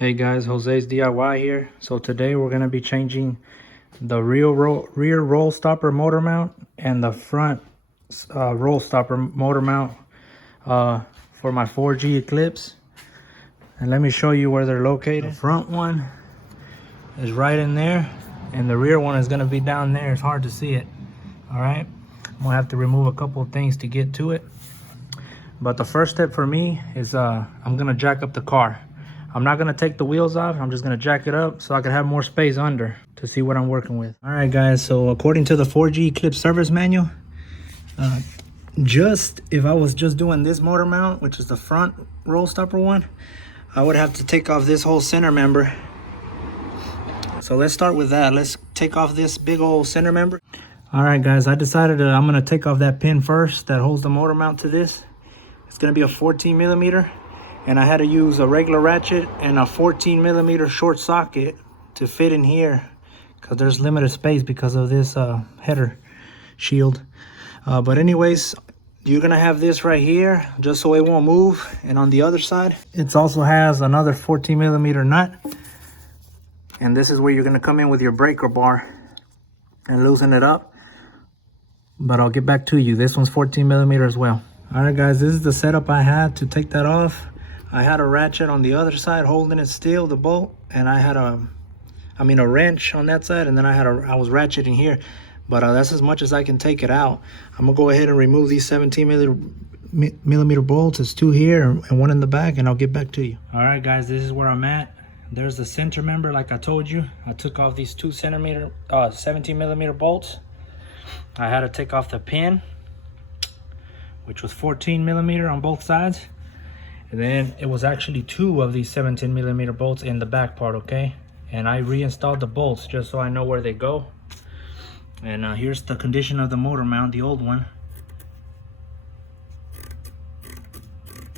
Hey guys, Jose's DIY here. So today we're going to be changing the rear roll stopper motor mount and the front roll stopper motor mount for my 4G Eclipse. And let me show you where they're located. The front one is right in there and the rear one is going to be down there. It's hard to see it. All right, I'm going to have to remove a couple of things to get to it. But the first step for me is I'm going to jack up the car. I'm not gonna take the wheels off. I'm just gonna jack it up so I can have more space under to see what I'm working with. All right, guys, so according to the 4G Eclipse service manual, if I was just doing this motor mount, which is the front roll stopper one, I would have to take off this whole center member. So let's start with that. Let's take off this big old center member. All right, guys, I decided that I'm gonna take off that pin first that holds the motor mount to this. It's gonna be a 14 millimeter. And I had to use a regular ratchet and a 14 millimeter short socket to fit in here because there's limited space because of this header shield. But anyways, you're gonna have this right here just so it won't move. And on the other side, it also has another 14 millimeter nut. And this is where you're gonna come in with your breaker bar and loosen it up. But I'll get back to you. This one's 14 millimeter as well. All right, guys, this is the setup I had to take that off. I had a ratchet on the other side holding it still, the bolt, and I had a wrench on that side, and then I was ratcheting here, but that's as much as I can take it out. I'm gonna go ahead and remove these 17 millimeter bolts. It's two here and one in the back, and I'll get back to you. All right, guys, this is where I'm at. There's the center member, like I told you. I took off these 17 millimeter bolts. I had to take off the pin, which was 14 millimeter on both sides. And then it was actually two of these 17 millimeter bolts in the back part, okay? And I reinstalled the bolts just so I know where they go. And here's the condition of the motor mount, the old one.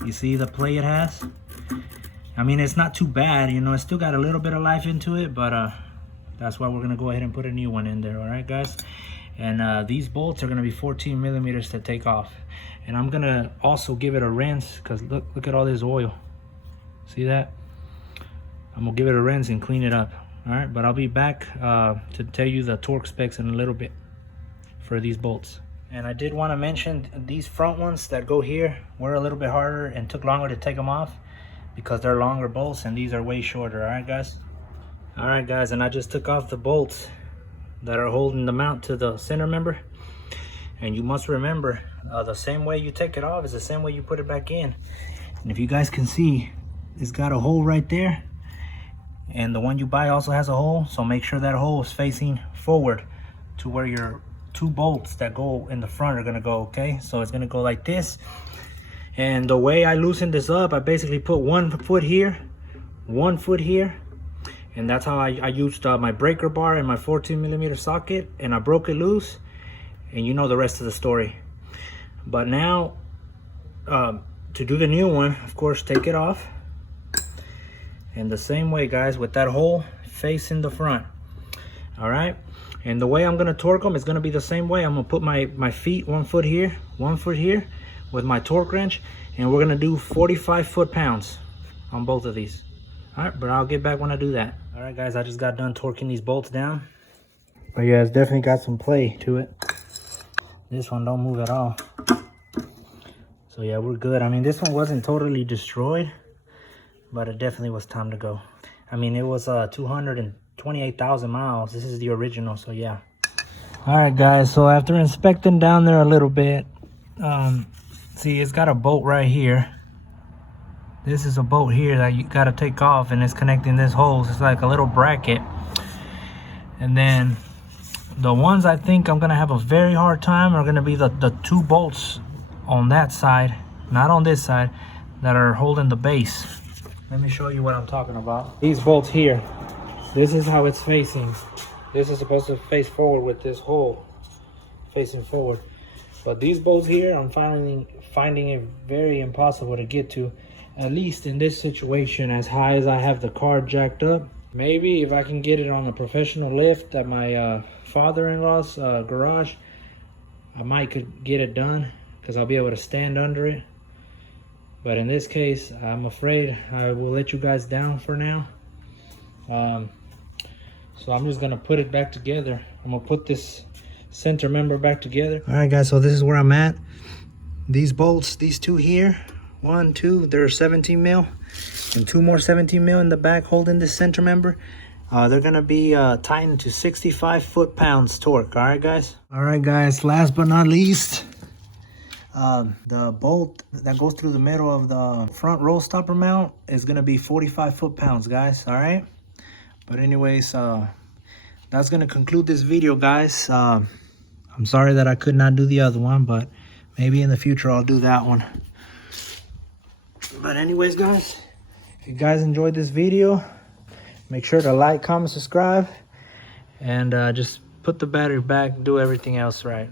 You see the play it has? I mean, it's not too bad, you know, it's still got a little bit of life into it, but that's why we're gonna go ahead and put a new one in there, all right, guys? And these bolts are gonna be 14 millimeters to take off. And I'm gonna also give it a rinse because look at all this oil. See that? I'm gonna give it a rinse and clean it up. All right, but I'll be back to tell you the torque specs in a little bit for these bolts. And I did want to mention these front ones that go here were a little bit harder and took longer to take them off because they're longer bolts and these are way shorter. All right, guys? All right, guys, and I just took off the bolts that are holding the mount to the center member. And you must remember, the same way you take it off is the same way you put it back in. And if you guys can see, it's got a hole right there. And the one you buy also has a hole. So make sure that hole is facing forward to where your two bolts that go in the front are gonna go, okay? So it's gonna go like this. And the way I loosened this up, I basically put 1 foot here, 1 foot here. And that's how I used my breaker bar and my 14 millimeter socket, and I broke it loose. And you know the rest of the story. But now, to do the new one, of course, take it off. And the same way, guys, with that hole facing the front. All right? And the way I'm gonna torque them is gonna be the same way. I'm gonna put my feet 1 foot here, 1 foot here with my torque wrench. And we're gonna do 45 foot-pounds on both of these. All right, but I'll get back when I do that. All right, guys, I just got done torquing these bolts down. But yeah, it's definitely got some play to it. This one don't move at all. So yeah, we're good. I mean, this one wasn't totally destroyed, but it definitely was time to go. I mean, it was 228,000 miles. This is the original, so yeah. All right, guys, so after inspecting down there a little bit, see, it's got a bolt right here. This is a bolt here that you gotta take off, and it's connecting this hose. It's like a little bracket. And then the ones I think I'm gonna have a very hard time are gonna be the two bolts on that side, not on this side, that are holding the base. Let me show you what I'm talking about. These bolts here, this is how it's facing. This is supposed to face forward with this hole facing forward. But these bolts here, I'm finding it very impossible to get to, at least in this situation, as high as I have the car jacked up. Maybe if I can get it on a professional lift at my father-in-law's garage, I might could get it done because I'll be able to stand under it. But in this case, I'm afraid I will let you guys down for now. So I'm just gonna put it back together. I'm gonna put this center member back together. All right, guys, so this is where I'm at. These bolts, these two here, 1, 2, they're 17 mil, and 2 more 17 mil in the back holding this center member. They're gonna be tightened to 65 foot-pounds torque. All right, guys. All right, guys. Last but not least, the bolt that goes through the middle of the front roll stopper mount is gonna be 45 foot-pounds, guys. All right. But anyways, that's gonna conclude this video, guys. I'm sorry that I could not do the other one, but maybe in the future I'll do that one. But anyways, guys, if you guys enjoyed this video, make sure to like, comment, subscribe, and just put the battery back, do everything else right.